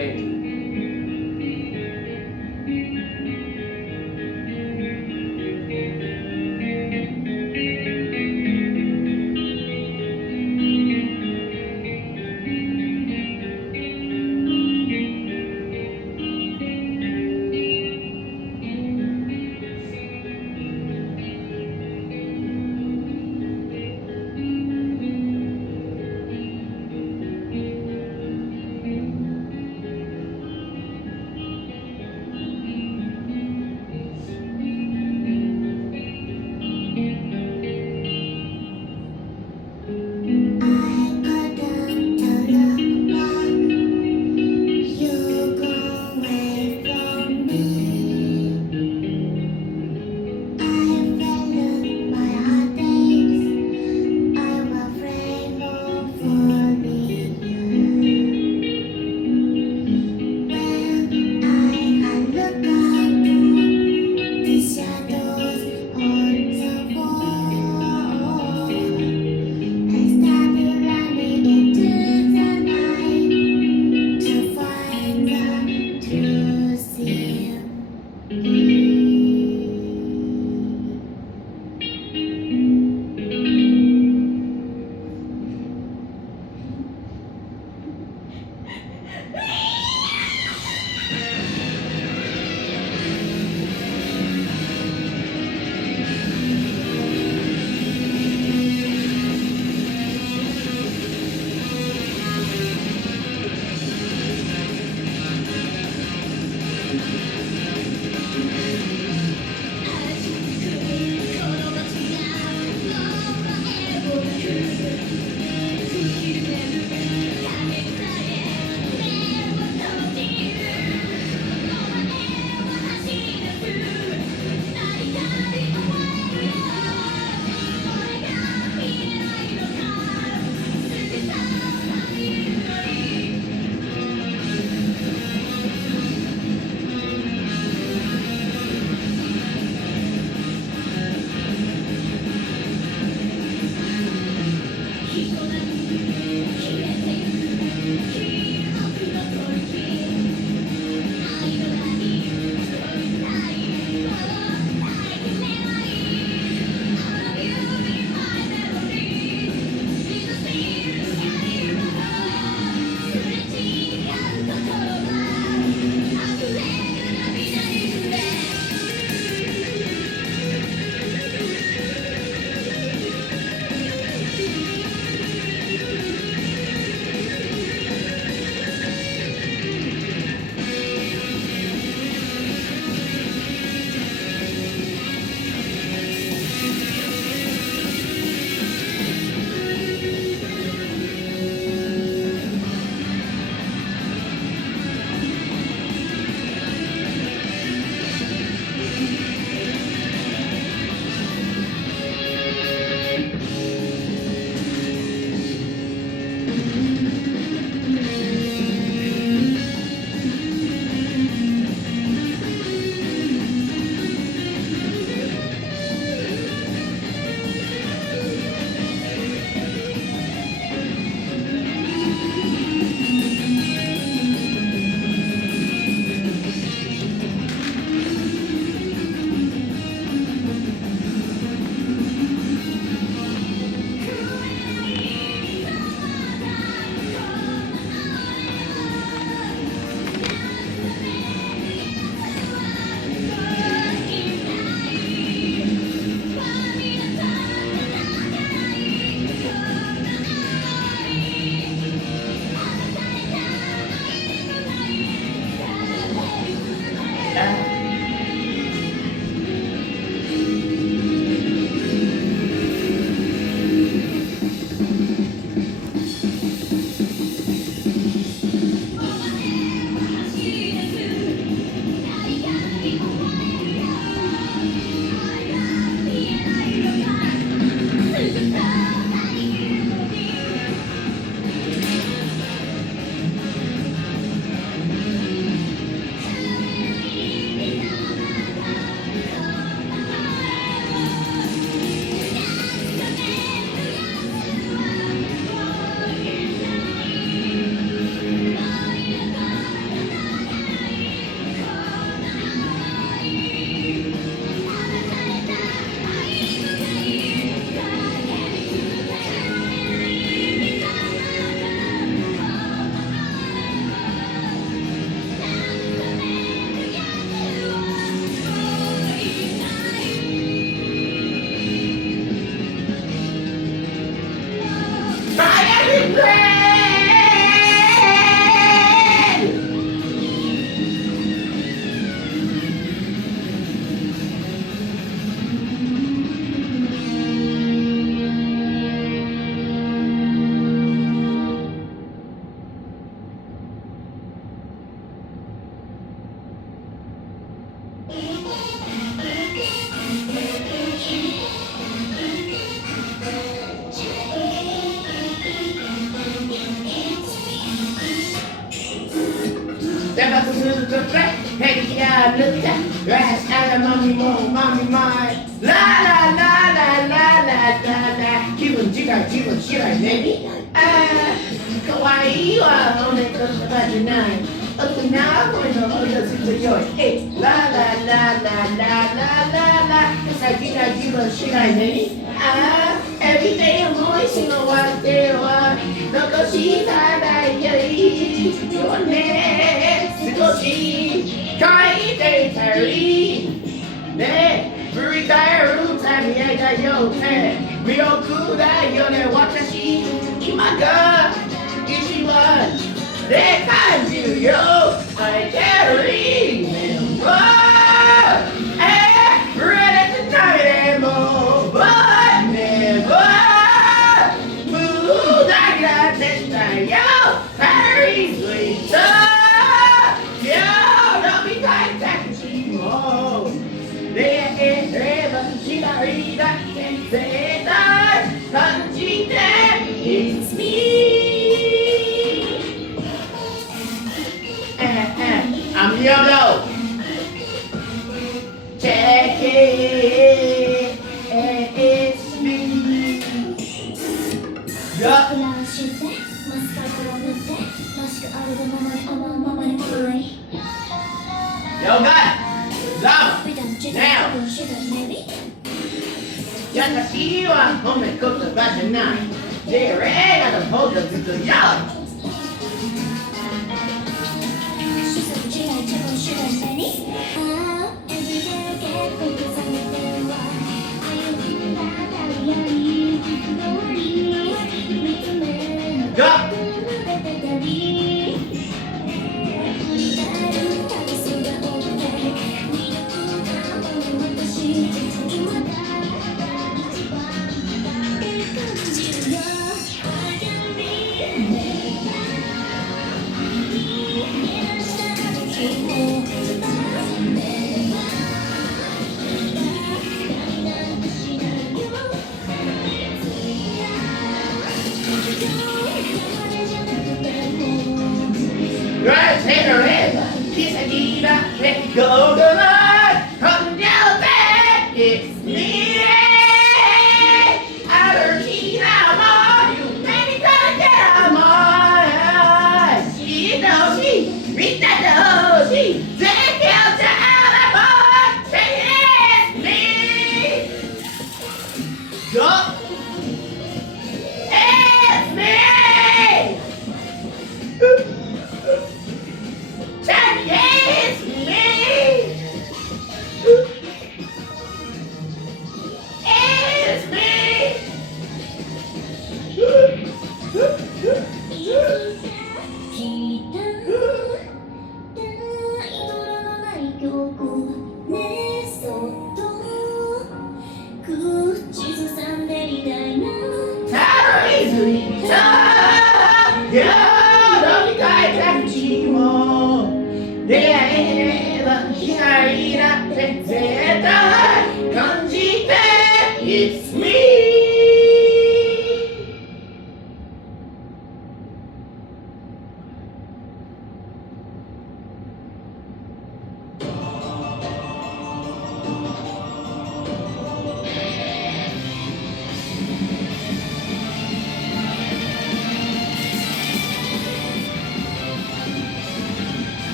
pain.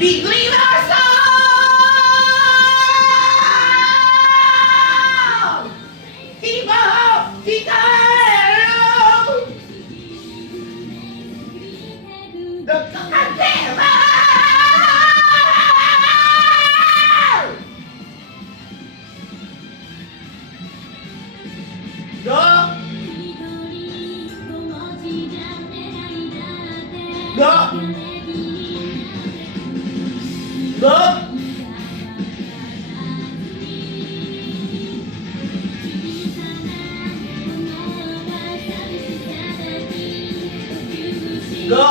Reclaim our soul! Keep up! Keep up! The goddamn Go! Go! Go! Go!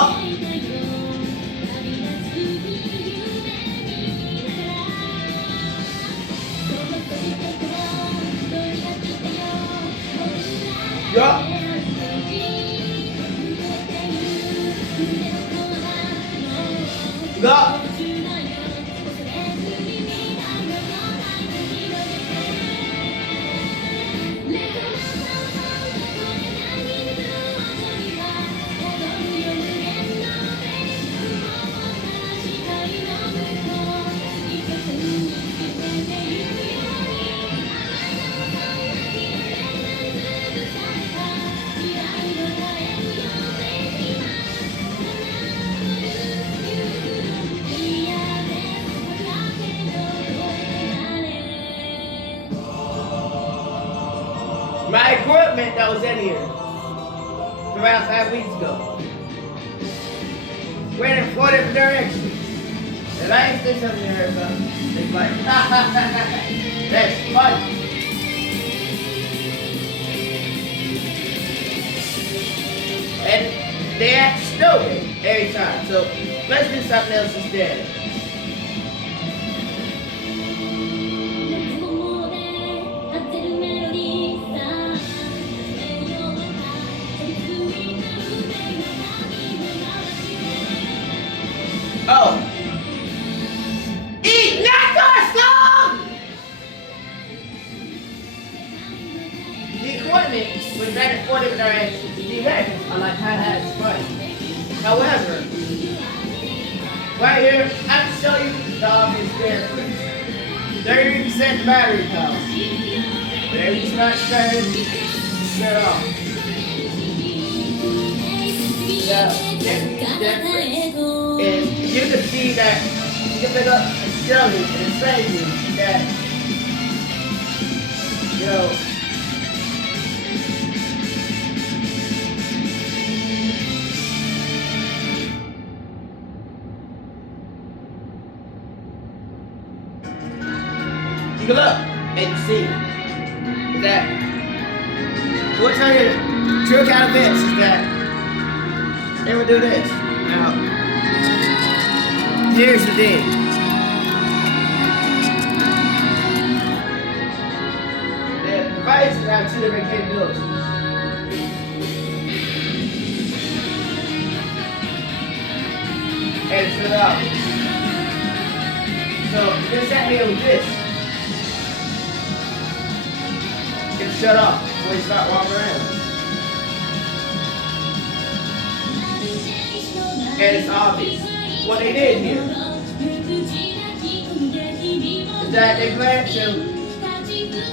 Go! Go! My equipment that was in here around 5 weeks ago went in 4 different directions. And I ain't say something here, but it's like, that's funny. And they act stupid every time. So let's do something else instead. Oh. Eat not our song! The equipment was back in 4 different directions. The records are like hi-hats funny. However, right here, I can show you the obvious difference. 30% battery power. Whenever you start starting, shut off. The difference is you can see that you can pick up a jelly and it's crazy that, you know, you can look and see that what's right here, trick out of this is that they would do this. Now, here's the thing. The devices have 2 different capabilities. And it's lit up. So this set me with this. It's shut off before you start walking around. And it's obvious. What they did here is that they planned to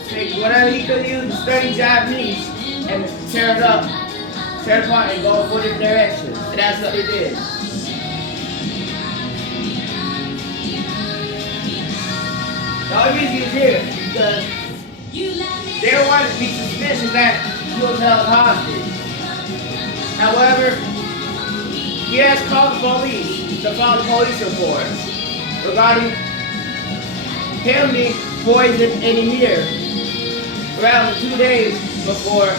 take whatever he could use, the sturdy Japanese, and tear it up, tear it apart, and go in 4 different directions. And that's what they did. The only reason he was here is because they don't want to be suspicious that he was held hostage. However, he has called the police to file a police report regarding him being poisoned in here around 2 days before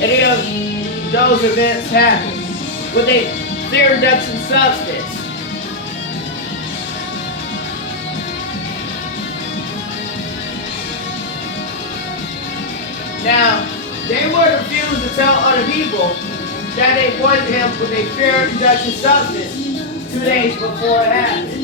any of those events happened with a fear induction substance. Now, they would refuse to tell other people that they poisoned him with a fear induction substance 2 days before it happened.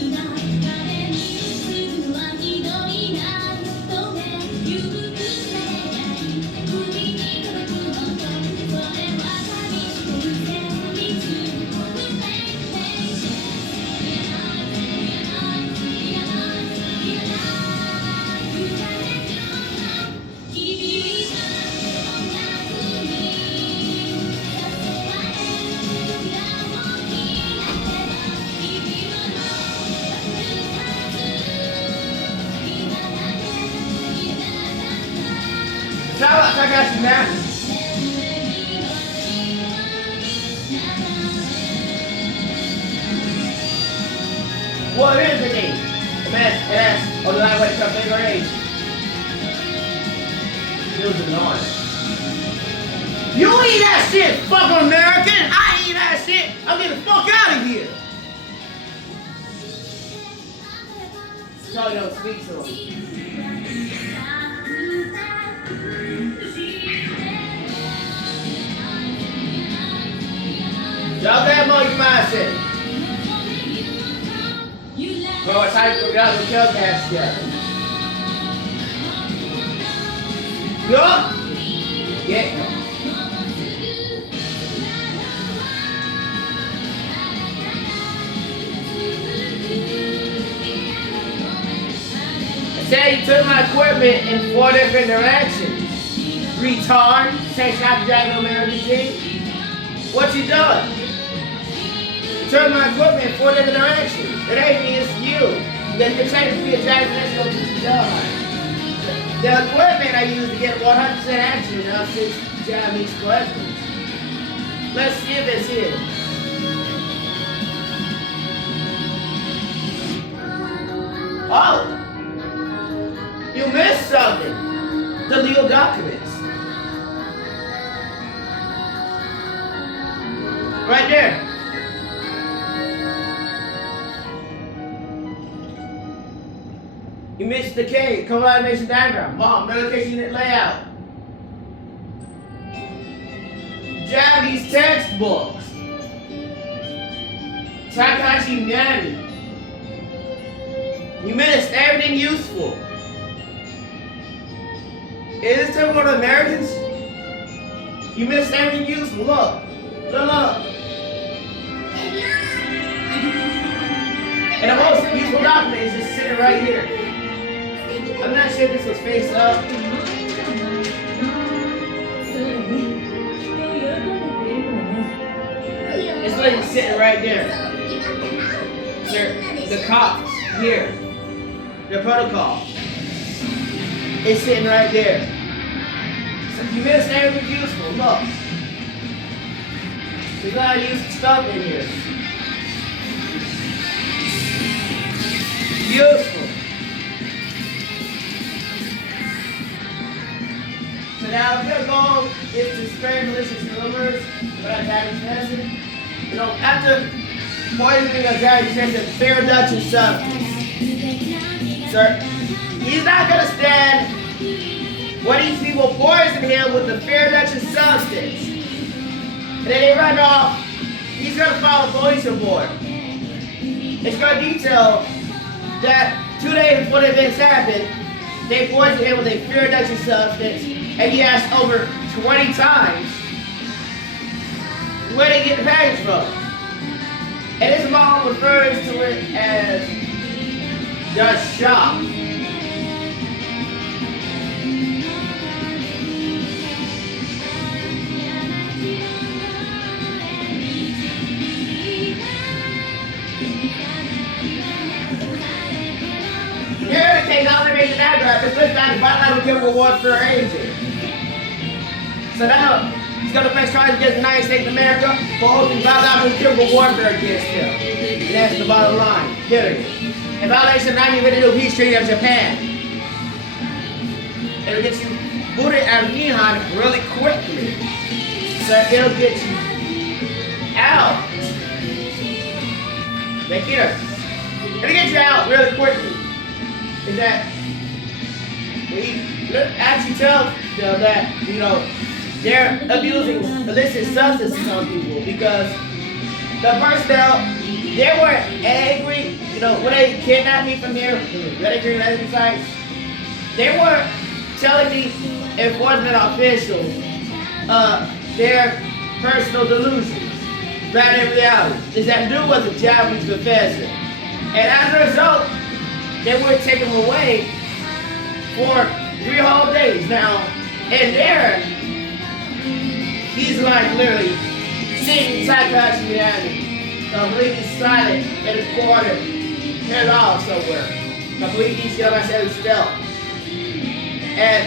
that? What is the name? The man asked on the line when it comes to your age. Feels annoying. You eat that shit, fucking American! I eat that shit! I'm getting the fuck out of here! Y'all don't speak to him. Y'all that monkey mindset. Bro, it's time to go down the kill cast together. Go! Get go. Say you took my equipment in 4 different directions. Retard, say stop driving American team. What you doing? You took my equipment in 4 different directions. It ain't me, it's you. Then you're trying to be a driver, let's go to the job. The equipment I use to get 100% action on 6 Japanese questions. Let's see if it's here. Oh! You missed something. The legal documents. Right there. You missed the K, co-animation diagram. Mom, relocation unit layout. Japanese textbooks. Takashi Miami. You missed everything useful. Is this talking about Americans? You missed everything useful. Look. Look. And the most useful document is just sitting right here. I'm not sure if this was face up. It's like sitting right there. The cops here. Their protocol. It's sitting right there. So you missed everything useful. Look. There's a lot of useful stuff in here. Useful. So now your goal is to spread malicious rumors about Japanese medicine. You know, after poisoning of Japanese medicine, Fear Induction Substance. Sir, he's not going to stand when these people poison him with the Fear Induction Substance. And then they run off. He's going to file a police report. It's going to detail that 2 days before the events happened, they poisoned him with a Fear Induction Substance, and he asked over 20 times where they get the package from. And his mom refers to it as the shop. Here it takes all the major diagram. This list down the biological chemical warfare agent. So now he's going to face charges against the United States of America for holding biological chemical warfare against him. And that's the bottom line. Period. In violation of 1952 peace treaty of Japan. It'll get you booted out of Nihon really quickly. So it'll get you out. Like here. It'll get you out really quickly. Is that we actually tell them that, you know, they're abusing illicit substances on people because the personnel, they were angry, you know, when they kidnapped me from here, Red Green Lesbian sites, they were telling the enforcement officials their personal delusions rather than reality. Is that dude was a Japanese professor. And as a result, they were taken away for 3 whole days. Now, and there, he's like literally sitting Takashi Miami, completely silent in the corner, head off somewhere, completely still by every step. And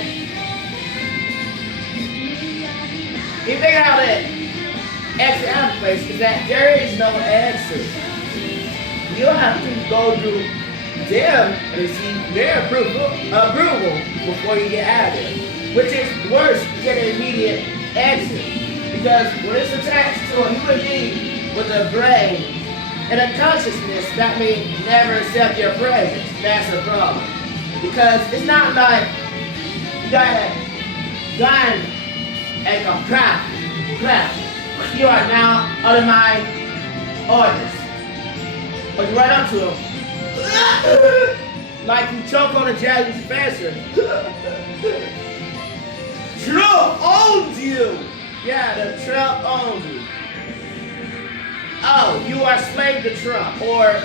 You figure out that exit out of place is that there is no exit. You have to go through them and receive their approval before you get out of there, which is worse than an immediate exit. Because when it's attached to a human being with a brain and a consciousness that may never accept your presence, that's a problem. Because it's not like you got a gun and a crap. You are now under my orders. But you run up to him like you choke on a Japanese professor. Trump owns you! Yeah, the Trump owns you. Oh, you are slave to Trump. Or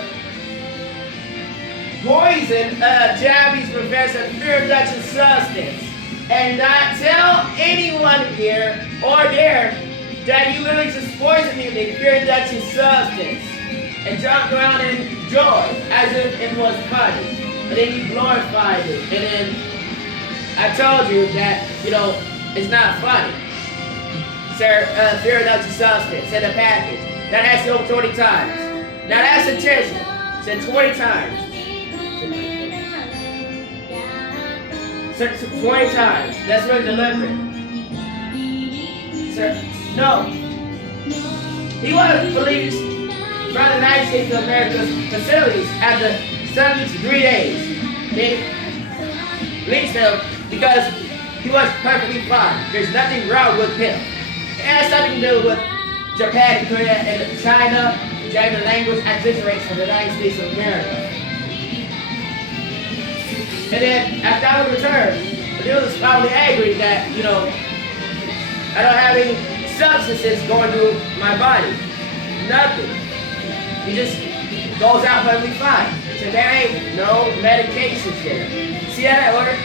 poison a Japanese professor Fear Induction Substance. And not tell anyone here or there that you literally just poisoned me with a Fear Induction Substance. And jumped around in joy as if it was funny. And then you glorified it. And then I told you that, it's not funny. Sir, Fear Induction Substance in a package. That asked you over 20 times. Now that's attention. Said 20 times. Sir, 20 times. That's really deliberate. Sir, no. He was released from the United States of America's facilities after 73 days. They released him because he was perfectly fine. There's nothing wrong with him. It has something to do with Japan, Korea, and China, the language acquisition rates of the United States of America. And then, after I would return, the dude was probably angry that, I don't have any substances going through my body. Nothing. He just goes out perfectly fine. So there ain't no medications there. See how that works?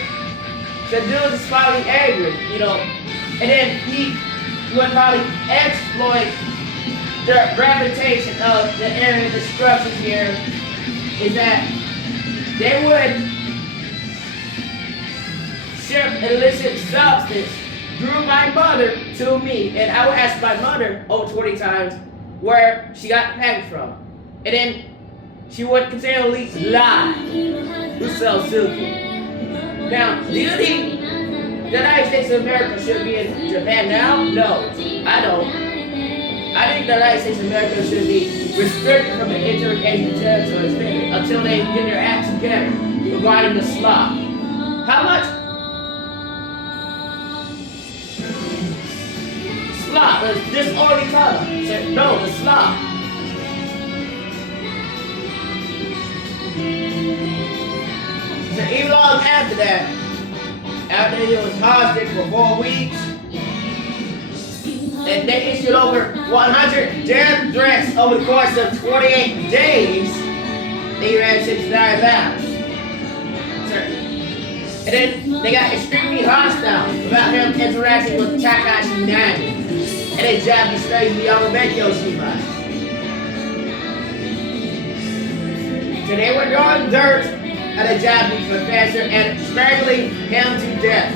The dude is probably angry, and then he would probably exploit the gravitation of the area destruction here is that they would ship illicit substance through my mother to me, and I would ask my mother over 20 times where she got the package from, and then she would continually lie. You so silky. Now, do you think the United States of America should be in Japan now? No, I don't. I think the United States of America should be restricted from the inter-Asian territories until they get their acts together regarding the slop. How much? Slop, the disorderly color. No, the slop. So even long after that, after he was hostage for 4 weeks, and they issued over 100 death threats over the course of 28 days, they ran 69 pounds. And then they got extremely hostile about him interacting with Takashi Minami and a Japanese slave Yamabeki Shiba. So they were throwing dirt at a Japanese professor and strangling him to death.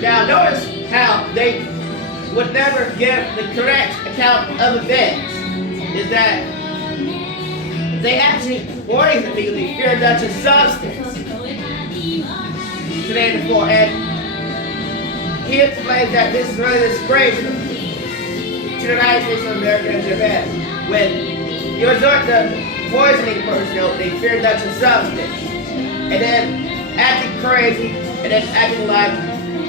Now notice how they would never give the correct account of events. Is that they actually poisoned me with the Fear Induction Substance today before, and he explains that this is really a disgrace to the United States of America and Japan when you resort to poisoning personnel, they Fear Induction Substance, and then acting crazy, and then acting like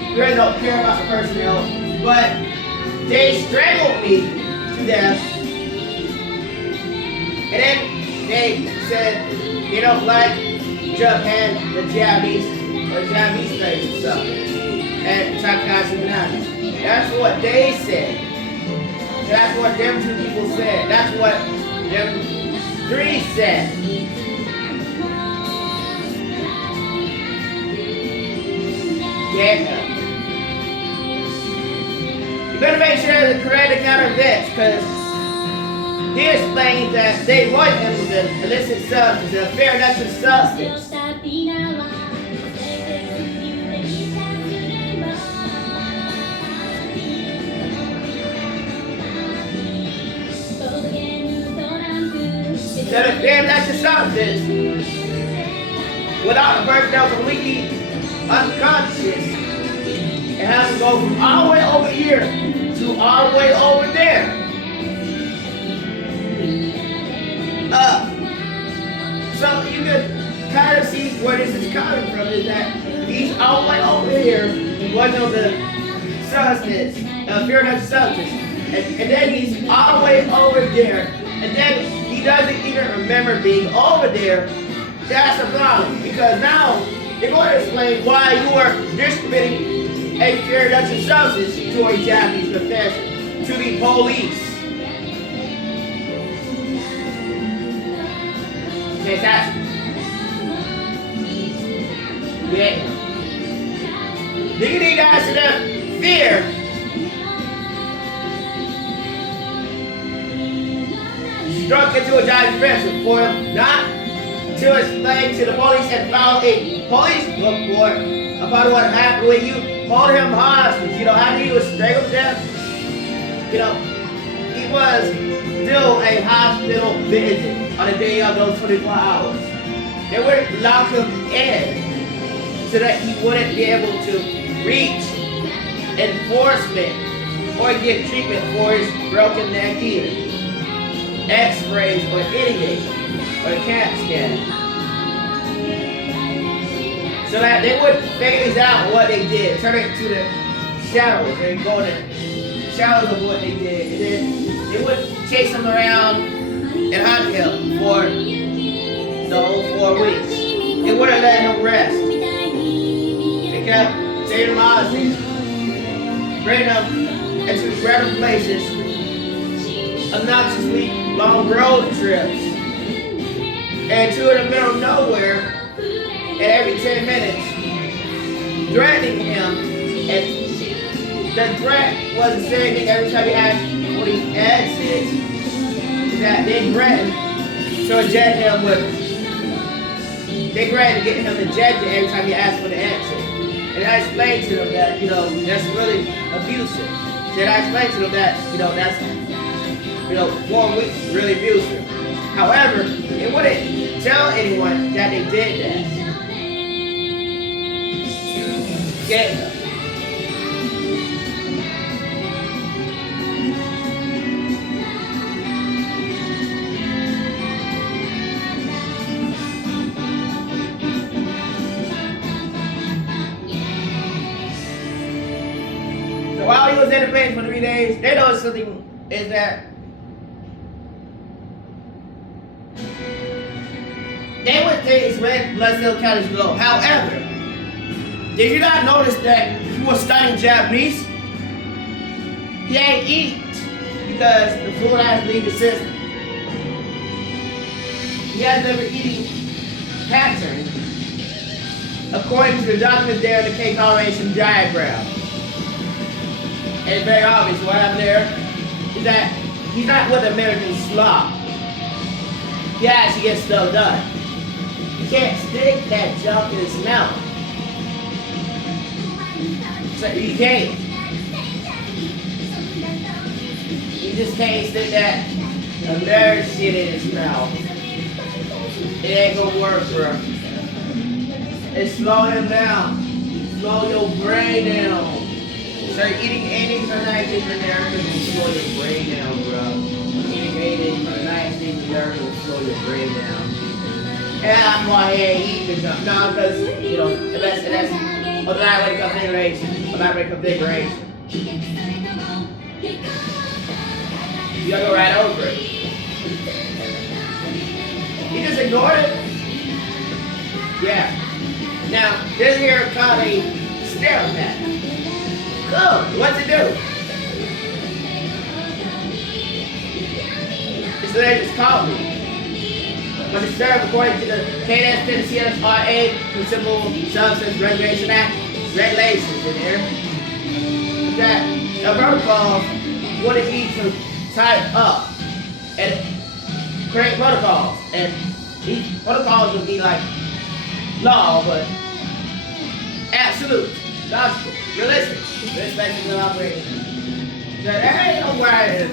you really don't care about the personnel, but they strangled me to death, and then they said they don't like Japan, the Japanese slaves and stuff, and Takashi Minami. That's what they said. That's what them two people said. That's what them 3 said. Yeah. You better make sure the correct account of events, because he explained that they poisoned him with an illicit substance, a Fear Induction Substance. that a fear induction substance without a person that was completely unconscious, it has to go from all the way over here to all the way over there. So you can kind of see where this is coming from, is that he's all the way over here, working on the substance, fear induction substance, and then he's all the way over there, and then he doesn't even remember being over there. That's a problem, because now they're going to explain why you are distributing a fear induction substance to a Japanese professor, to the police. Fantastic. Yeah. Do you need to answer the fear? Struck into a Japanese professor for him not to explain to the police and file a police report about what happened when you hold him hostage. You know, after he was strangled to death, you know, he was still a hospital visit on the day of those 24 hours. They would lock him in so that he wouldn't be able to reach enforcement or get treatment for his broken neck either. X-rays or anything, or a CAT scan. So that they would phase out what they did, turn it to the shadows. They go in the shadows of what they did, and then they would chase him around and hunt him for the whole 4 weeks. They wouldn't let him rest. They kept taking him hostage, bringing him into random places, obnoxiously long road trips, and to in the middle of nowhere, and every 10 minutes, threatening him, and the threat was the same thing every time he asked for these exits, that they threatened to eject him they threatened to get him ejected every time he asked for the exit. And I explained to them that, you know, that's really abusive. Then I explained to them that, you know, that's 4 weeks is really abusive. However, they wouldn't tell anyone that they did that. Get them. So while he was in the place for 3 days, they noticed something is that they would say his red blood cell count is low. However, did you not notice that he was studying Japanese? He ain't eat because the food has to leave the system. He has never eating pattern according to the documents there in the K correlation diagram. And it's very obvious what happened there is that he's not with American slop. He actually gets stuff done. You can't stick that junk in his mouth. So you can't. You just can't stick that American shit in his mouth. It ain't gonna work, bro. It's slow him down. Slow your brain down. So eating anything for the 19th in there will slow your brain down, bro. Eating anything for the 19th in there will slow your brain down. And that's why he ain't eating the junk. No, because, you know, that's elaborate configuration. Elaborate configuration. You gotta go right over it. You just ignored it? Yeah. Now, this here called a stereotype. Cool. What's it do? So they just called me. But it's served according to the KNS Tennessee NSRA Consumer Substance Regulation Act regulations in here. That the protocols would it be to type up and create protocols. And these protocols would be like law, but absolute, gospel, realistic, respecting the operation. That ain't no right.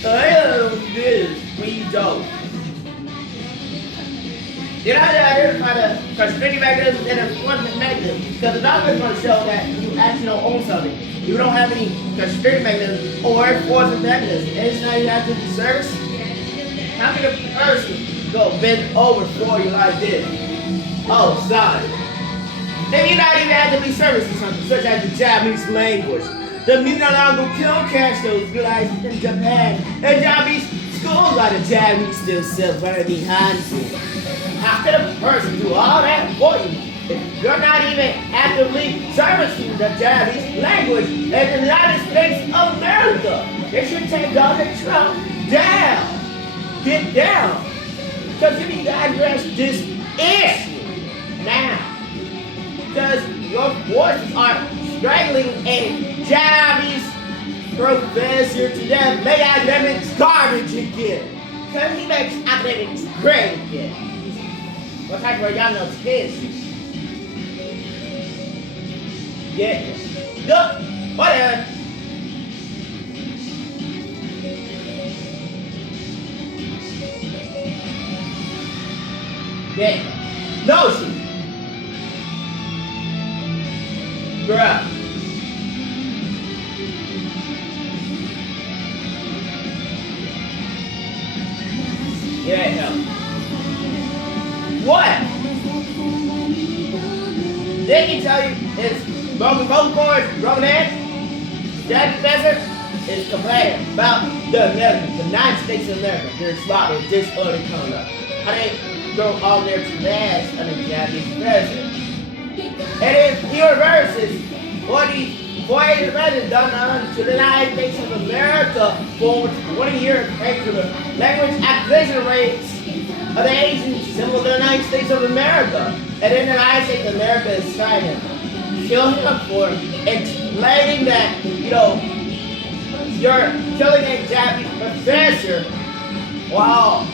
So they don't do this when you don't. Did I identify the constricting mechanism and enforcement mechanism? Because the doctor is going to show that you actually don't own something. You don't have any constricting mechanism or enforcement mechanism. And it's not even after the service. How can a person go bend over for you like this? Oh, sorry. Then you not even have to be servicing something, such as the Japanese language. The Minarango kill cash those realized in Japan. And Japanese schools like the Japanese still sell right behind you. How can a person do all that for you if you're not even actively servicing the Japanese language in the United States of America? They should take Donald Trump down. Get down. Because you need to address this issue now. Because your voices are strangling a Japanese professor to them make academics garbage again. Because he makes academics great again. What type of y'all know kids? Yeah. Look, whatever. Yeah. No shit. Bruh. Yeah, no. What? They can tell you it's broken vocal cords, broken head. That professor is complaining about the United States of America. They're sloppy, disorderly conduct. How they throw all their trash on the Japanese president. And if he reverses what the president done to the United States of America for 20 years, thanks to the language acquisition rates of the Asians similar to the United States of America. And then the United States of America is trying to kill him for explaining that, you're killing a Japanese professor while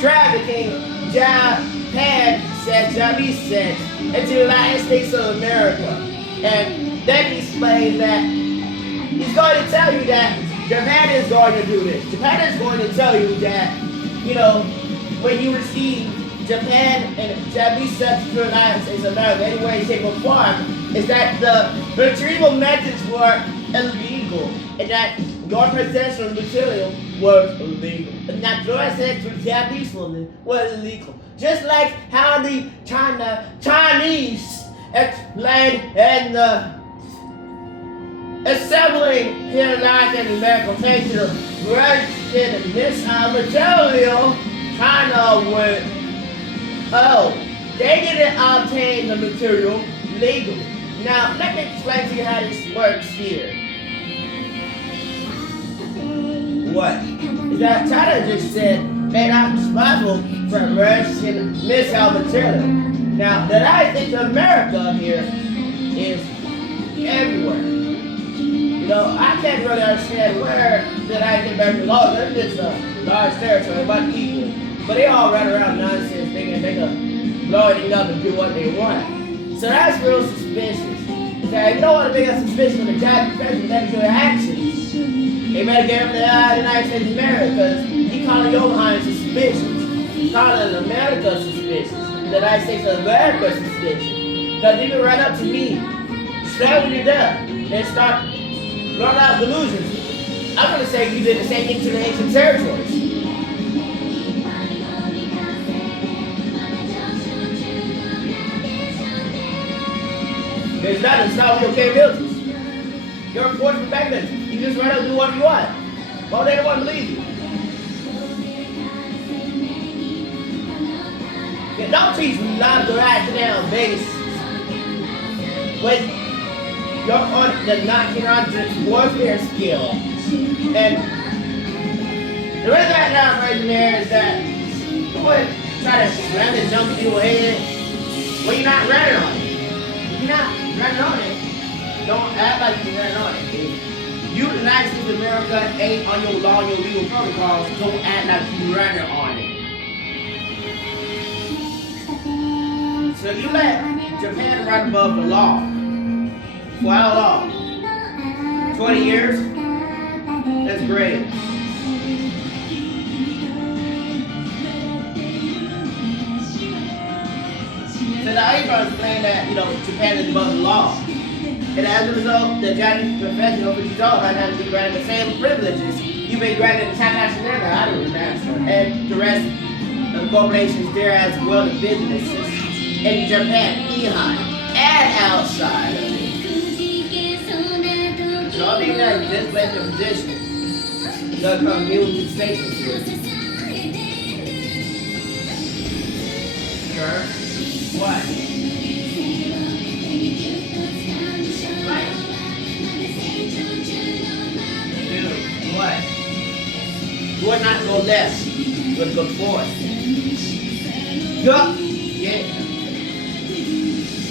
trafficking Japanese sex into the United States of America. And then he explains that he's going to tell you that Japan is going to do this. Japan is going to tell you that, when you receive Japan and Japanese sex to the United States of America, any way, shape, or form, is that the retrieval methods were illegal, and that your possession of material was illegal, and that your sex with Japanese women was illegal. Just like how the Chinese explained in the assembling here in America, thanks to the Russian missile material, China went, they didn't obtain the material legally. Now, let me explain to you how this works here. What? Is that China just said they're not responsible for Russian missile material. Now, the United States of America here is everywhere. I can't really understand where the United States of America belongs. They're just a large territory, but equal. But they all run around nonsense thinking they can blow anything up and do what they want. So that's real suspicious. If you don't want to make a suspicion of the Japanese president, then do actions. They better get him to the United States of America, because he calling your behind suspicious. He's calling America suspicious. The United States of America suspicious. Because he can run up to me, stand when you're done, and start running out delusions. I'm going to say you did the same thing to the ancient territories. There's nothing to stop your capabilities. You're enforcement mechanism. You just run out and do what you want. Well, they don't want to believe you. Yeah, don't teach me not to rational basis. When you're on the 1900s warfare skill. And the reason that now right there is that you wouldn't try to slam and jump in your head when you're not running on it. You're not running on it. Don't act like you're running on it. You, the United States of America, ain't on your law, your legal protocols. Don't act like you're running on it. So you let Japan run above the law. For how long? 20 years? That's great. claim that, Japan is above the law. And as a result, the Japanese professional result has had to be granted the same privileges you've been granted in Takashi Master and the rest of the corporations there as well as businesses in Japan, behind, and outside of it. So all these guys display their position. They'll come new stations here. Sure. What? Right. Dude, what? You would not go left. You would go forward. Go. Yeah.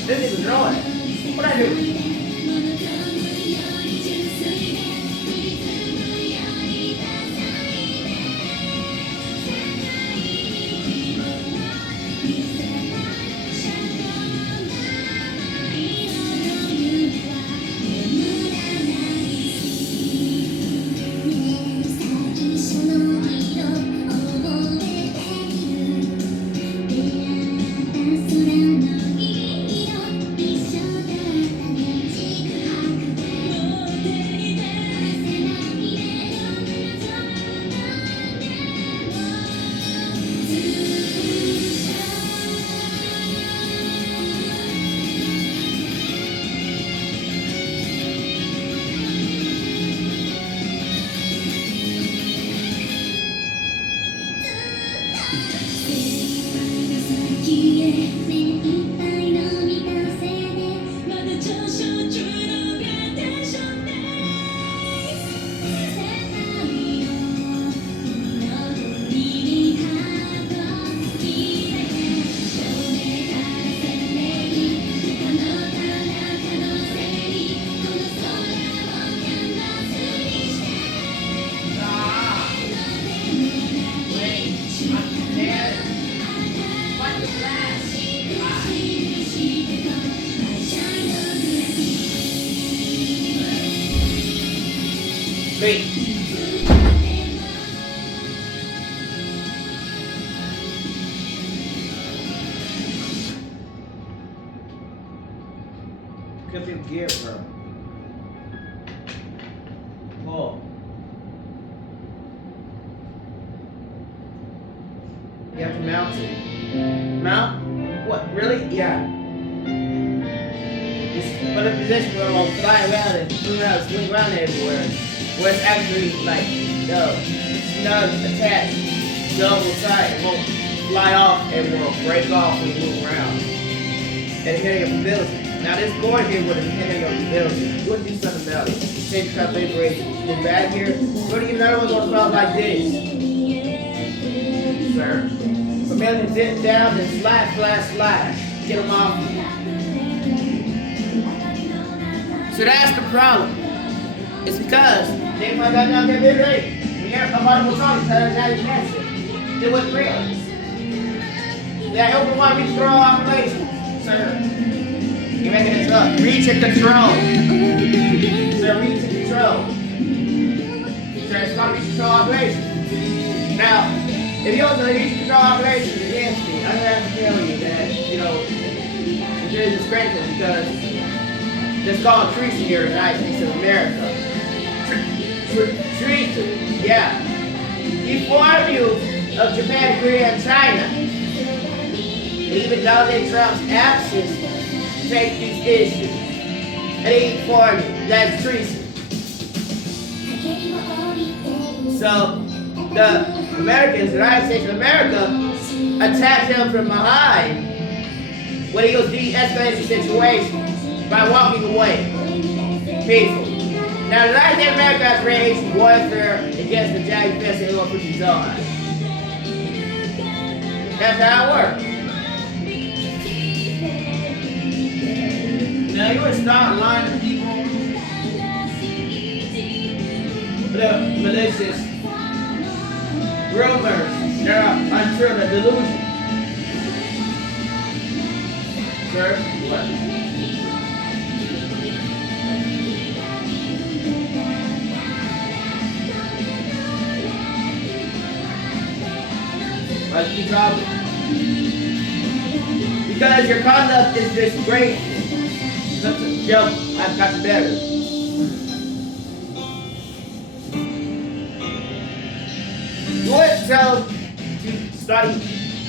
This is drawing. What I do? Great. Could be gear, bro. Oh. You have to mount it. Mount? What? Really? Yeah. Just put a position where it won't fly around and swing around everywhere. Where it's actually like, snug attached, double side. It won't fly off and will break off when you move around. And depending on your ability. Now this cord here would depend on your ability. You would do something about it. Change configuration. Then back here, go to another one gonna start like this. Sir. From here to zip down and slash. Get them off. So that's the problem. It's because they might not down their big rate. When you're somebody will talk, now you can't sit. It was real. That open one reach throw operation. Sir. You're making this up. Reach and control. Sir, reach and control. Sir, it's not reach and control operation. Now, if you don't know reach and control operation against me, I'm gonna have to tell you that, there is a strength because it's called treason here in the United States of America. Treason, yeah. He formed you of Japan, Korea, and China. Even though they Trump's absence take these issues. And he informed you. That's treason. So the Americans, the United States of America, attacked him from behind when he was de-escalating the situation by walking away. Peaceful. Now, the United States of America has raised warfare against the Japanese fist and will put these on. That's how it works. Now, you would start lying to people. The malicious rumors. They're untrue, they're delusion. Sir, what? Let's keep talking. because your conduct is this great. Joke, I've gotten better. You wouldn't tell to study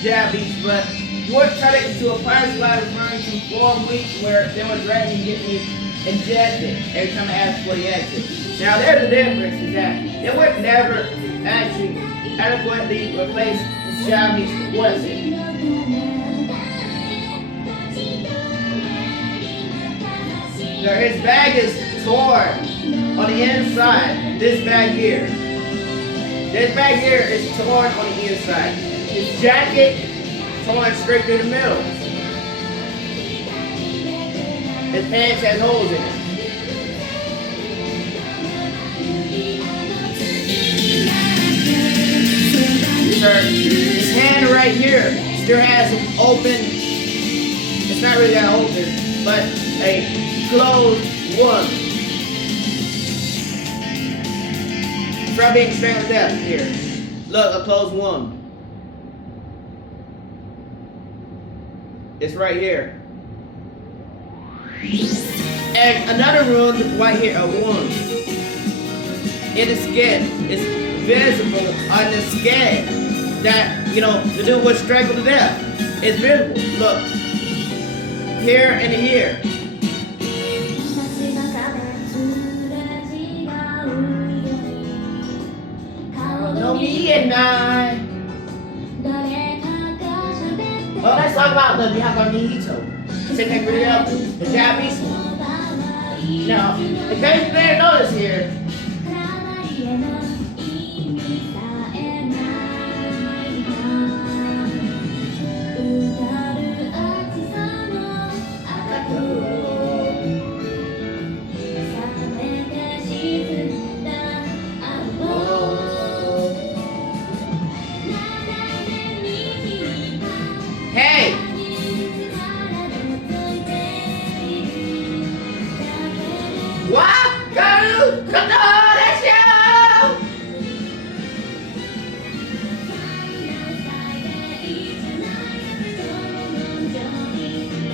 Japanese, but you wouldn't turn it into a punchline referring to 4 weeks where they were threatening to get me injected every time I asked for the exit. Now there's a difference is that they would never actually adequately replace the Japanese poison. So his bag is torn on the inside. This bag here. This bag here is torn on the inside. His jacket torn straight through the middle. His pants has holes in it. His hand right here still has an open, it's not really that open, but a closed wound from being strangled to death. Here, look, a closed wound. It's right here. And another wound right here, a wound in the skin. It's visible on the skin that, you know, the dude was strangled to death. It's visible. Look. Here and here. No, me and I. Oh, let's talk about the Miyako. Take that video, the Japanese one. Now, in case you didn't notice here,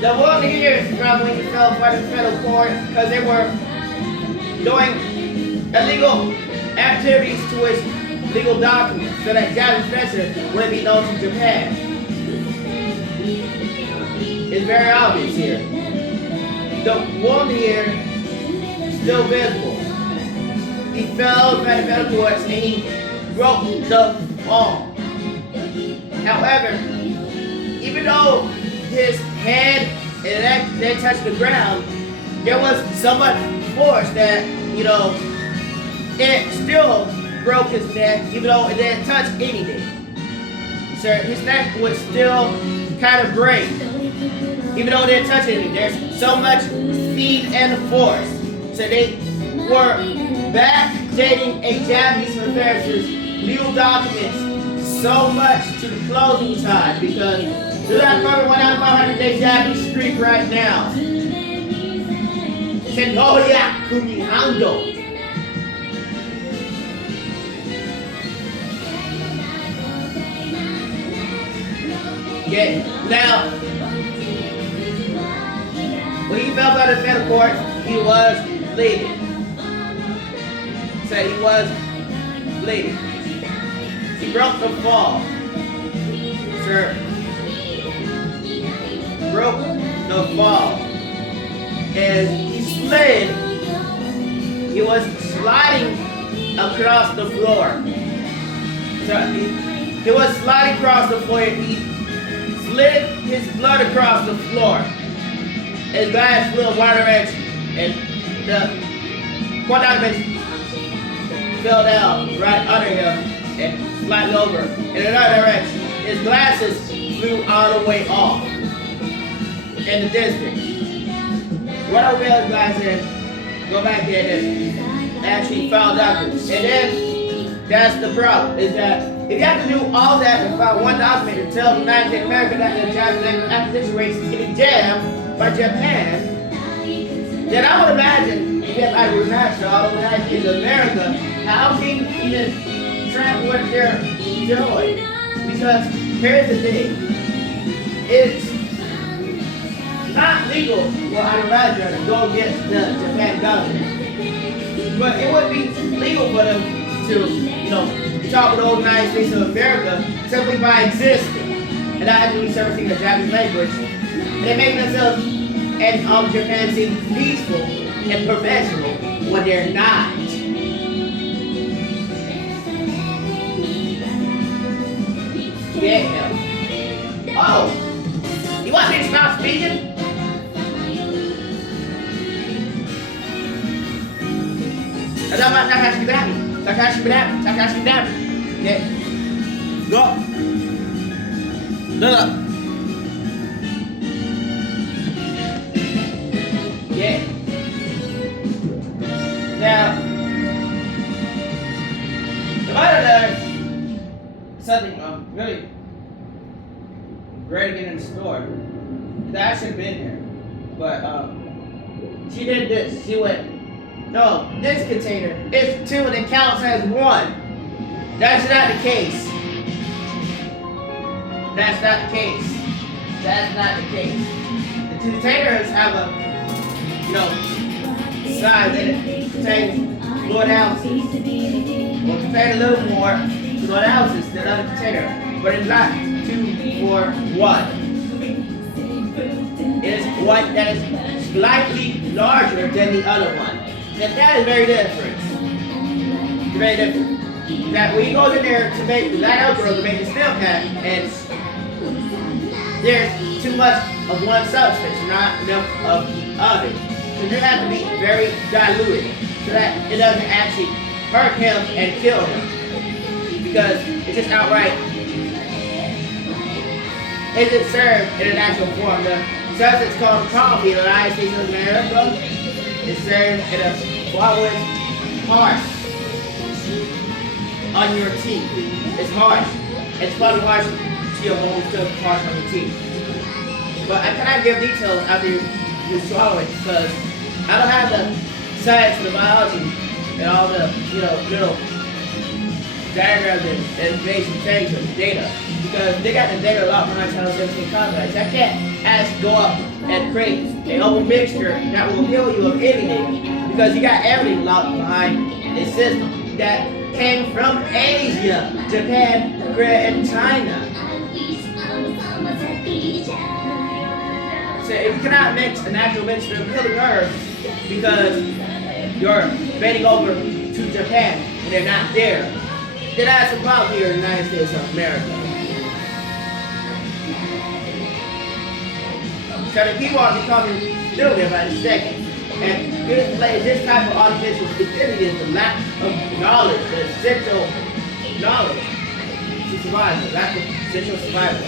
the woman here is troubling himself by the federal court because they were doing illegal activities to his legal documents so that Japanese Spencer wouldn't be known to Japan. It's very obvious here. The wound here is still visible. He fell by the federal courts and he broke the fall. However, even though his head and that touched the ground, there was so much force that, you know, it still broke his neck, even though it didn't touch anything. So his neck was still kind of break, even though it didn't touch anything. There's so much speed and force. So they were backdating a Japanese professor's legal documents so much to the closing time because do that probably 1 out of 500 day Japanese streak right now. Senoya Kumihando. Okay, now, when he fell by the federal court, he was bleeding. So he was bleeding. He broke the fall. Sir. Broke the fall. And he slid. He was sliding across the floor. So he was sliding across the floor. He slid his blood across the floor. His glass flew in one direction, and the one diamond fell down right under him and slid over in another direction. His glasses flew all the way off in the distance. What I realized, guys, is go back in and actually file documents. And then that's the problem, is that if you have to do all that and file one document to tell the United States of America that the Japanese acquisition rates is getting jammed by Japan, then I would imagine if I were master all the United States of America, how can you even track what they're doing? Because here's the thing, it's not legal for an advisor to go against the Japan government. But it would be legal for them to, talk with the United States of America simply by existing and not actually servicing the Japanese language. And they make themselves and all of Japan seem peaceful and professional when they're not. Yeah. Oh, you want me to stop speaking? Takashi Minami. Yeah. Go. No. Yeah. Now, the mother learned something really great again in the store. That I should have been here. But she did this. She went, no, this container is 2 and it counts as 1. That's not the case. That's not the case. That's not the case. The containers have a, size in it. Contains fluid ounces. Will contain a little more fluid ounces than other container. But it's not 2 or 1. It is one that is slightly larger than the other one. And that is very different. Very different. That when you go in there to make that alcohol to make the steel cap, and there's too much of one substance, not enough of others. So you have to be very diluted so that it doesn't actually hurt him and kill him. Because it's just outright isn't served in a natural form. The substance called coffee in the United States of America is served in a flawless, harsh on your teeth. It's harsh. It's probably harsh to your bones, still harsh on your teeth. But I cannot give details after you swallow it because I don't have the science and the biology and all the little diagrams and information change with data. Because they got the data locked behind Channel 17 contracts. I can't go up and create a whole mixture that will heal you of anything. Because you got everything locked behind a system that came from Asia, Japan, Korea, and China. So if you cannot mix a natural mixture of healing herbs because you're bending over to Japan and they're not there, then that's a problem here in the United States of America. So the people are becoming stupid by the second. And this type of artificial stupidity is the lack of knowledge, the essential knowledge to survival, lack of essential survival,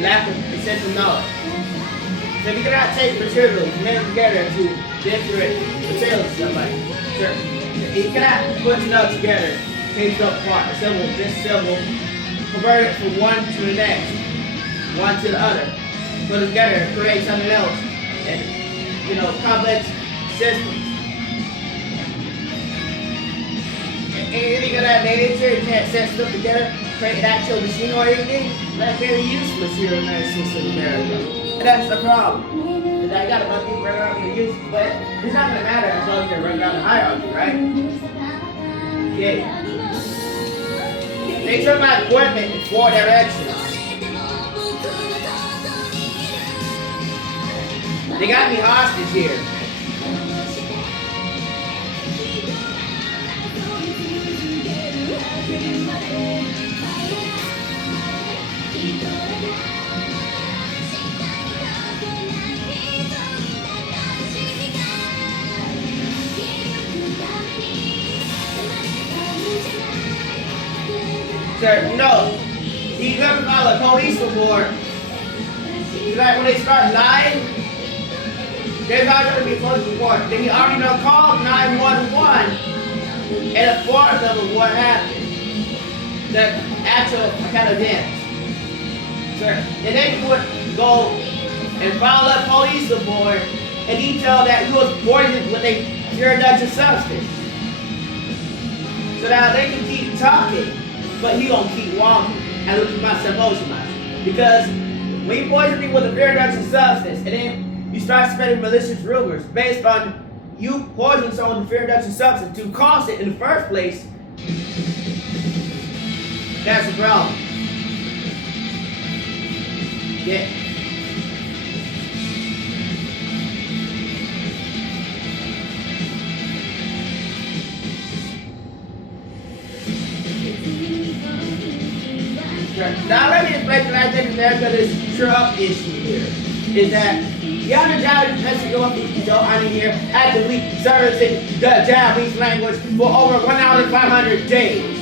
lack of essential knowledge. So if you cannot take materials, mix together into different materials, somebody, if you cannot put enough together, take up apart, disassemble, convert it from one to the next, one to the other, put it together, create something else, and complex systems. Anything of that nature, you can't set stuff together, create an actual machine or anything, that's very useless here in the United States of America. And that's the problem. Because I got a bunch of people running around being useless, but it's not going to matter as long as they're running down the hierarchy, right? Yeah. They took my equipment in 4 directions. They got me hostage here. Sir, no. He never filed a police report. Like when they start lying, there's not going to be a police report. Then he already called 911 and informed them of what happened. The actual kind of event. Sir, and then he would go and file a police report and detail that he was poisoned with a Fear Induction Substance. So now they can keep talking, but he gonna keep walking and looking myself emotionalized. Because When you poison people with a fear induction substance, and then you start spreading malicious rumors based on you poisoning someone with a fear induction substance to cause it in the first place, that's a problem. Yeah. Now let me explain what I think America this Trump issue here. Is that the other Japanese message on here actively servicing the Japanese language for over 1,500 days.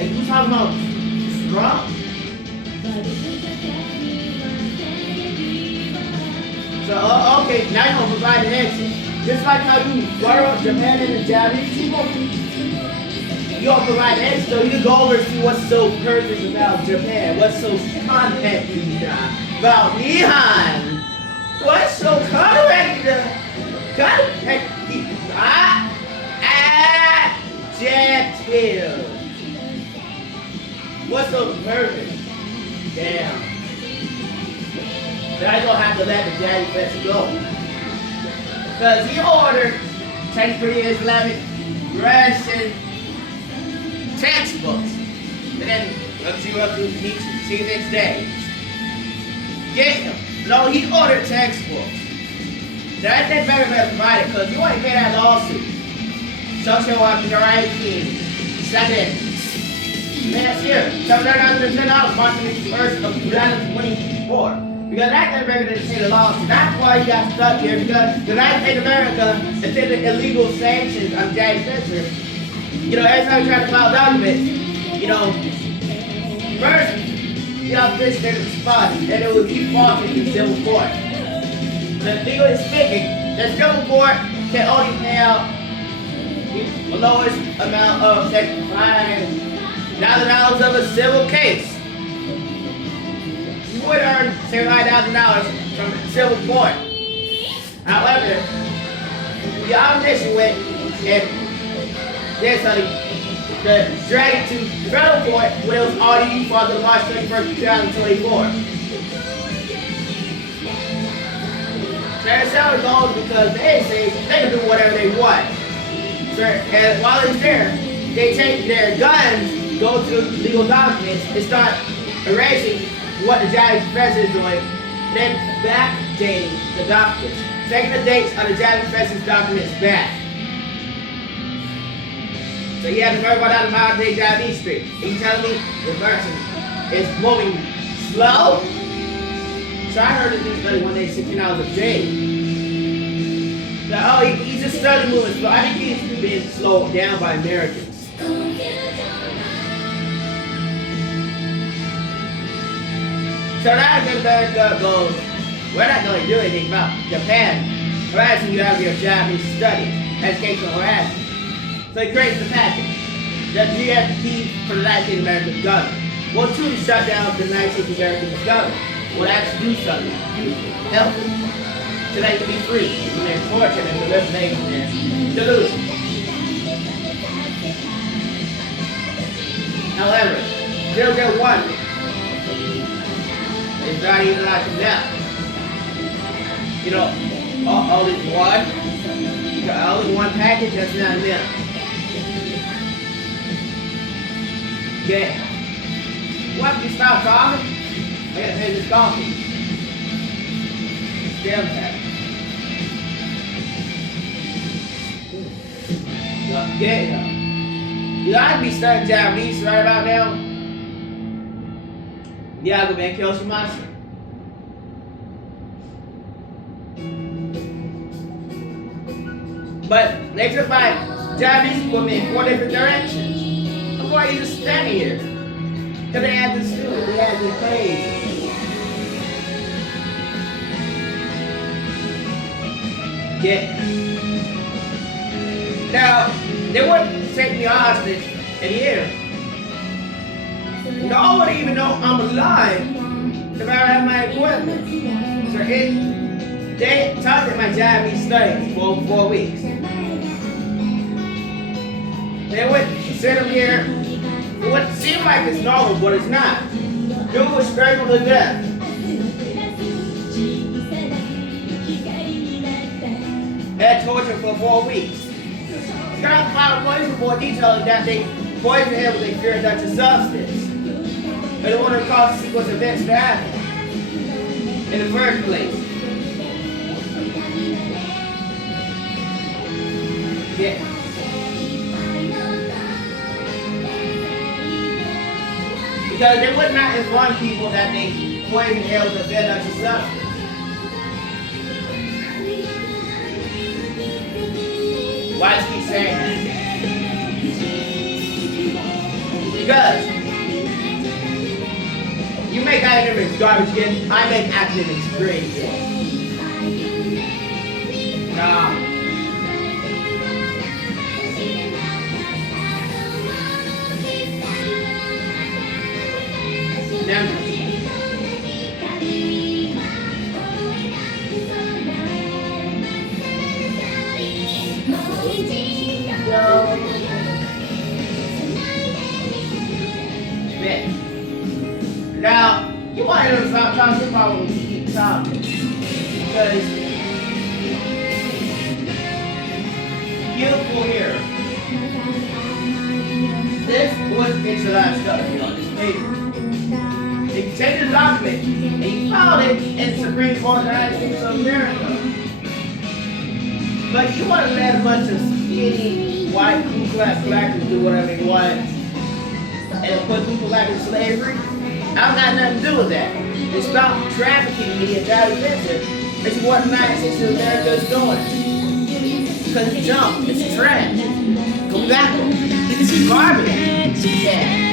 And you talking about Trump? So okay, now you're gonna provide an exit. Just like how you water up Japan and the Japanese people. You don't provide extra, so you go over and see what's so perfect about Japan, what's so content about Nihon, what's so correct adjective. What's so perfect? Damn. Then I don't have to let the daddy fest go. Because he ordered textbook Islamic Russian textbooks. And then let's see what we need to see next day. Get him. No, he ordered textbooks. That better provided because you want to pay that lawsuit. Social underwriting. Second. Last year, $710 March 1st of 2024. Because that America didn't pay the lawsuit. That's why you got stuck here. Because the United States of America intended illegal sanctions on Jack Spencer. You know, every time we try to file documents, you know, first, you know, this there's a spot, and it would be falling in civil court. So legally speaking, the civil court can only pay out the lowest amount of $5,000 of a civil case. You would earn $75,000 from the civil court. However, the opposition went and yes, honey. The dragged to the federal court when it was already filed on March 31st, 2024. Their salary goes because they say they can do whatever they want. So, and while it's there, they take their guns, go to the legal documents, and start erasing what the Japanese president is doing, then backdating the documents, taking the dates on the Japanese president's documents back. So you have to worry about that modern day Japanese street. You telling me the person is moving slow? So I heard that this study one day 16 hours a day. So, oh, he's just slowly moving slow. I think he's being slowed down by Americans. So now America goes, we're not going to do anything about Japan harassing you out of your Japanese studies, educational harassment. So he creates the package. The GSP for the United States American government. Well, truly shut down the United States American government. Will actually do something. Help them. So they can be free from their torture and manipulation and delusion. However, 001 is not even like them now. You know, only one package, that's not enough. Yeah. What if you stop talking? I gotta pay this coffee. Damn that. Yeah. You gotta be studying Japanese right about now. Yeah, go back kill some monster. But they took my Japanese people in 4 different directions. Why are you just standing here? Because they had this student, they had this crazy. Yeah. Now, they wouldn't take me hostage in here. No one even know I'm alive if I don't have my equipment. So they taught my Japanese studies for 4 weeks. They would sit them here. It would seem like it's normal, but it's not. Dude was strangled to death. and tortured for 4 weeks. The girl filed a police report detailing that they poisoned him with a fear induction substance. And they wanted to cause the sequence of events to happen in the first place. Yeah. Because they would not inform people that they poisoned him with a fear induction substance. Why does he keep saying that? Because you make academics garbage again, I make academics great again. Nah. Never. Now, you want him to stop talking, you probably keep talking. Because beautiful here. This was into that stuff on this paper. If you take the document and you filed it in the Supreme Court of the United States of America. But you want to let a bunch of skinny white Ku Klux Klaxers do whatever they want and put people back in slavery? I've got nothing to do with that. They stop trafficking me and that adventure. It's what the United States of America is doing. Because it's junk, it's trash, tobacco, garbage. Yeah.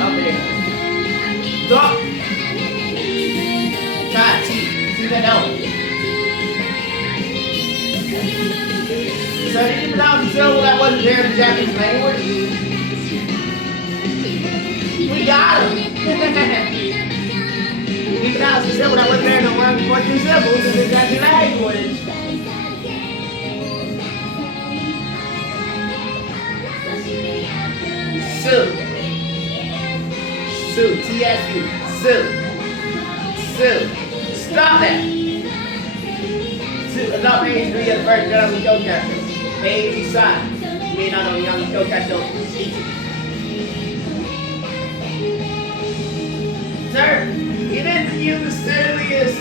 Up there. Stop. God, see that out. So did you pronounce the syllable that wasn't there in the Japanese language? We got him. He pronounced the syllable that wasn't there in the 1 or 2 syllables in the Japanese language. Sue. Sue. T-S-U. Sue. Sue. Stop that. Sue. Adopt page 3 of the first Gentleman Showcaster. Page side. You may not know the young Showcaster speak. Sir, you didn't use the silliest.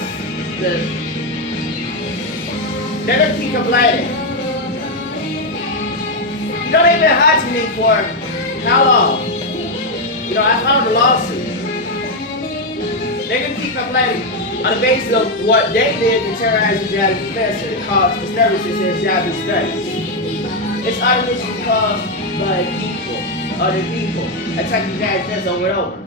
They're gonna keep complaining. You know they've been hiding me for how long? You know, I filed a lawsuit. They're gonna keep complaining on the basis of what they did to terrorize the Japanese professor and cause disturbances in Japanese studies. It's obviously caused by people, other people, attacking the Japanese professor over and over.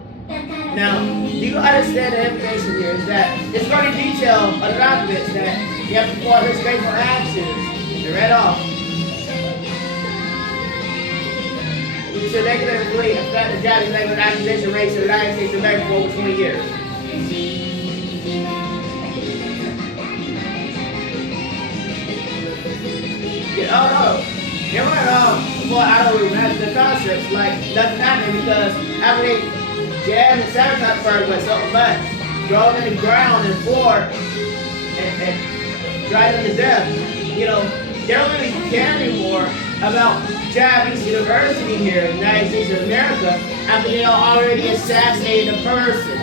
Now, do you understand the implication here is that it's going to detail on the documents that you have to perform disgraceful actions. They're read off. So negatively affect the Japanese language acquisition rates in the United States of America for over 20 years. Yeah, oh no. They weren't well, I don't remember the concepts like nothing happened because after they jammed and sabotaged first with something much, thrown in the ground and floor and dried them to death. You know, they don't really care anymore about Japanese University here in the United States of America after they already assassinated a person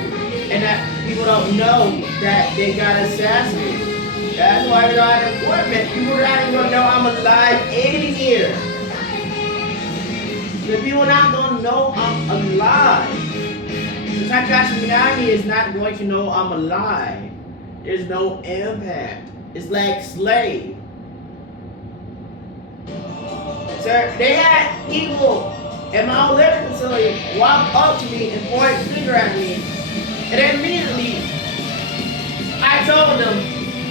and that people don't know that they got assassinated. That's why they're not important. People are not even going to know I'm alive in here. The people not going to know I'm alive. So Yamashita Minami is not going to know I'm alive. There's no impact. It's like slave. Sir, they had people in my own living facility walk up to me and point a finger at me. And then immediately, I told them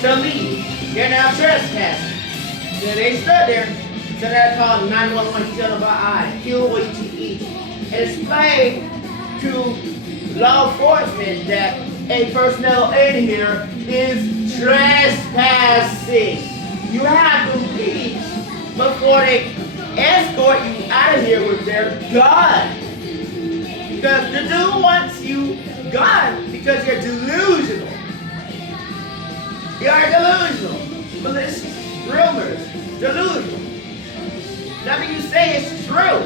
to leave. They're now trespassing. So they stood there. So they called 911 to tell them about I kill what you eat. And explain to law enforcement that a personnel in here is trespassing. You have to leave before they escort you out of here with their gun. Because the dude wants you gone because you're delusional. You are delusional. Malicious rumors. Delusional. Nothing you say is true.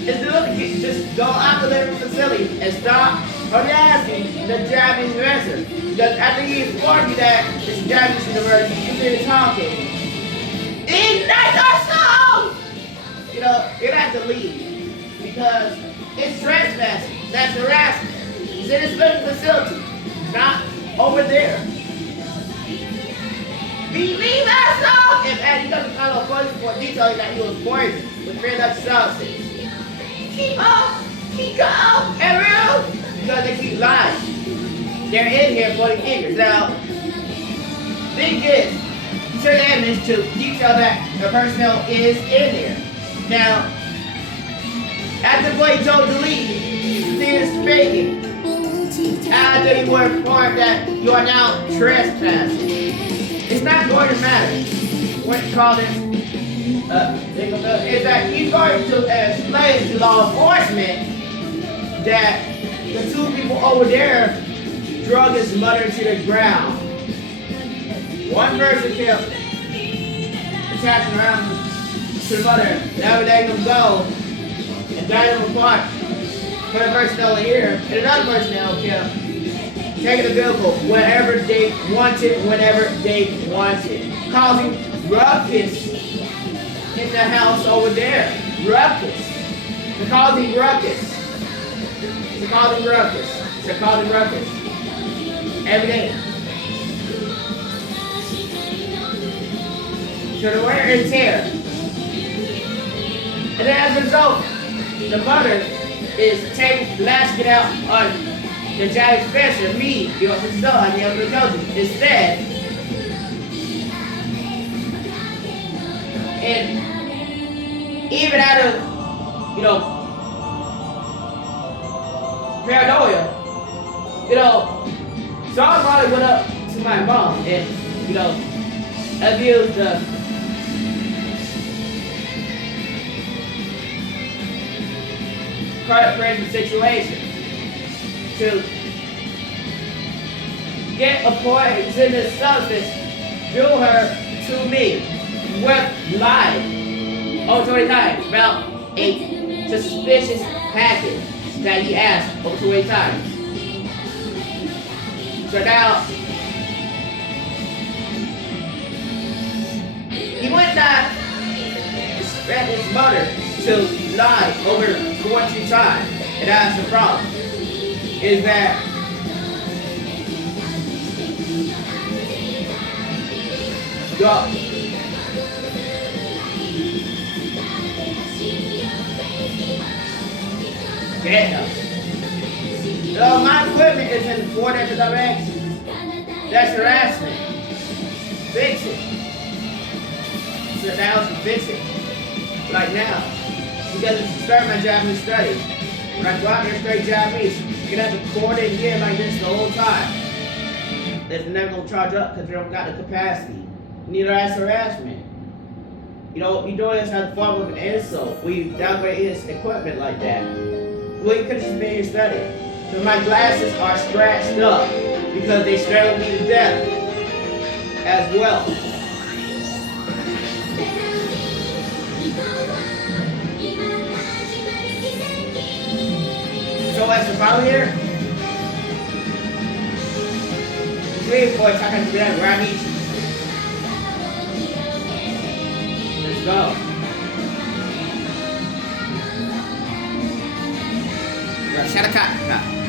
Just go out the living facility and stop harassing the Japanese resident. Because after he informed you that it's Japanese university, you've been talking. It's not your soul! You know, you're gonna have to leave. Because it's trespassing. That's harassment. It's in his living facility. Not over there. Leave us alone! And he doesn't follow police report detailing that he was poisoned with Fear Induction Substance. Keep calm, and real, because they keep lying. They're in here pointing fingers. Now, thing is, you should evidence to detail that the personnel is in there. Now, after the boy told to leave, he is speaking. After he was informed that you are now trespassing. It's not going to matter what you call this. Is that he's going to explain to law enforcement that the two people over there drug his mother to the ground. One person kept attaching around to the mother, never letting them go, and dying them apart. For the personnel here, and another personnel kept taking the vehicle wherever they wanted, whenever they wanted, causing ruckus in the house over there. Ruckus. They're causing ruckus. They're causing ruckus. They're causing ruckus. Every day. So the wear and tear. And then as a result, the mother is lashing it out on the giant special, me, your son, the other children. Instead, and even out of, paranoia, Sean probably went up to my mom and, abused the current situation to get a poisonous substance through her to me with lies over 20 times about a suspicious package that he asked over 20 times. So now, he would not expect his mother to lie over 20 times. And that's the problem. Is that my equipment is in 4 different directions. That's harassment. Fix it. Sit down and fix it. Like now. Because it's start my Japanese studies. When I go out there and study Japanese, you're gonna have to cord it here like this the whole time. They're never gonna charge up because they don't got the capacity. Neither that's harassment. You're doing this as a form of an insult. We downgrade his equipment like that. Well, you could have just been here studying. So my glasses are scratched up because they strangled me to death as well. So what's the problem here? Please, boy, talk to them where I need you. Let's go. Shut the cut.